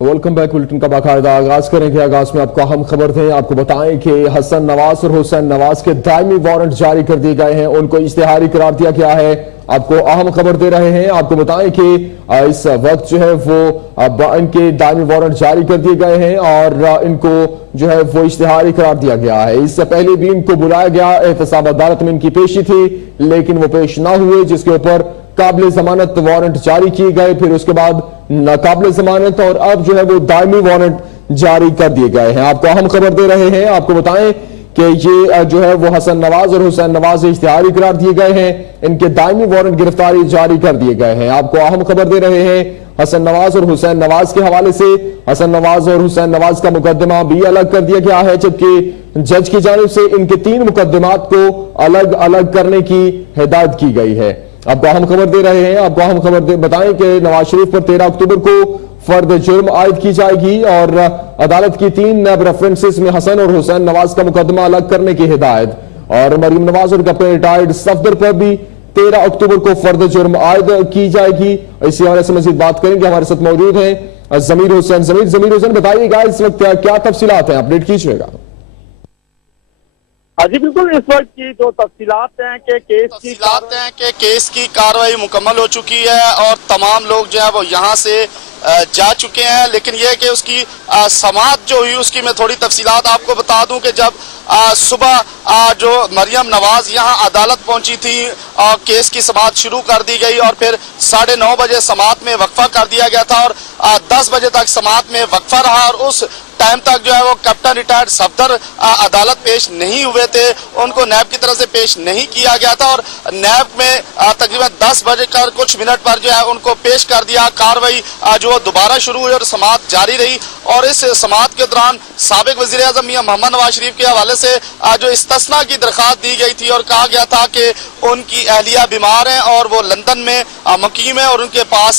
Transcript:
Welcome back. Bulletin का बाकायदा आगाज करेंगे। आगाज में आपको अहम खबर दें, आपको बताएं कि हसन नवाज और हुसैन नवाज के दायमी वारंट जारी कर दिए गए हैं, उनको इश्तिहारी करार दिया गया है। आपको अहम खबर दे रहे हैं, आपको बताएं कि इस वक्त जो है वो इनके दायमी वारंट जारी कर दिए गए हैं और इनको जो है वो इश्तिहारी करार दिया गया है। इससे पहले भी इनको बुलाया गया, एहतसाब अदालत में इनकी पेशी थी लेकिन वो पेश ना हुए, जिसके ऊपर काबिल जमानत वारंट जारी किए गए, फिर उसके बाद नाकाबिल जमानत और अब जो है वो दायमी वारंट जारी कर दिए गए हैं। आपको अहम खबर दे रहे हैं, आपको बताएं कि ये जो है वो हसन नवाज और हुसैन नवाज इश्तिहारी करार दिए गए हैं, इनके दायमी वारंट गिरफ्तारी जारी कर दिए गए हैं। आपको अहम खबर दे रहे हैं हसन नवाज और हुसैन नवाज के हवाले से। हसन नवाज और हुसैन नवाज का मुकदमा भी अलग कर दिया गया है, जबकि जज की जानिब से इनके 3 मुकदमात को अलग अलग करने की हिदायत की गई है। आपको अहम खबर दे रहे हैं, आपको अहम खबर बताएं कि नवाज शरीफ पर 13 अक्टूबर को फर्द जुर्म आयद की जाएगी और अदालत की 3 नैब रेफरेंसेस में हसन और हुसैन नवाज का मुकदमा अलग करने की हिदायत, और मरियम नवाज और अपने रिटायर्ड सफदर पर भी 13 अक्टूबर को फर्द जुर्म आयद की जाएगी। इसी हवाले से मजीद बात करेंगे। हमारे साथ मौजूद हैं जमीर हुसैन। जमीर हुसैन, बताइएगा इस वक्त क्या तफसीलात हैं, अपडेट कीजिएगा। हाँ जी बिल्कुल, इस वक्त की जो तफसीलात हैं कि केस की कार्रवाई मुकम्मल हो चुकी है और तमाम लोग जो है वो यहाँ से जा चुके हैं, लेकिन यह कि उसकी समाअत जो हुई उसकी मैं थोड़ी तफसीलात आपको बता दूं कि जब सुबह जो मरियम नवाज यहाँ अदालत पहुंची थी और केस की समाअत शुरू कर दी गई और फिर 9:30 बजे समाअत में वक्फा कर दिया गया था और 10 बजे तक समाअत में वक्फा रहा और उस टाइम तक जो है वो कैप्टन रिटायर्ड सफदर अदालत पेश नहीं हुए थे, उनको नैब की तरफ से पेश नहीं किया गया था और नैब में तकरीबन 10 बजे कर कुछ मिनट पर जो है उनको पेश कर दिया। कार्रवाई जो दोबारा शुरू हुई और समाअत जारी रही और इस समाअत के दौरान साबिक वजीर आजम मियां मोहम्मद नवाज शरीफ के हवाले से जो इस्तिस्ना की दरख्वास्त दी गई थी और कहा गया था कि उनकी अहलिया बीमार हैं और वो लंदन में मुकीम है और उनके पास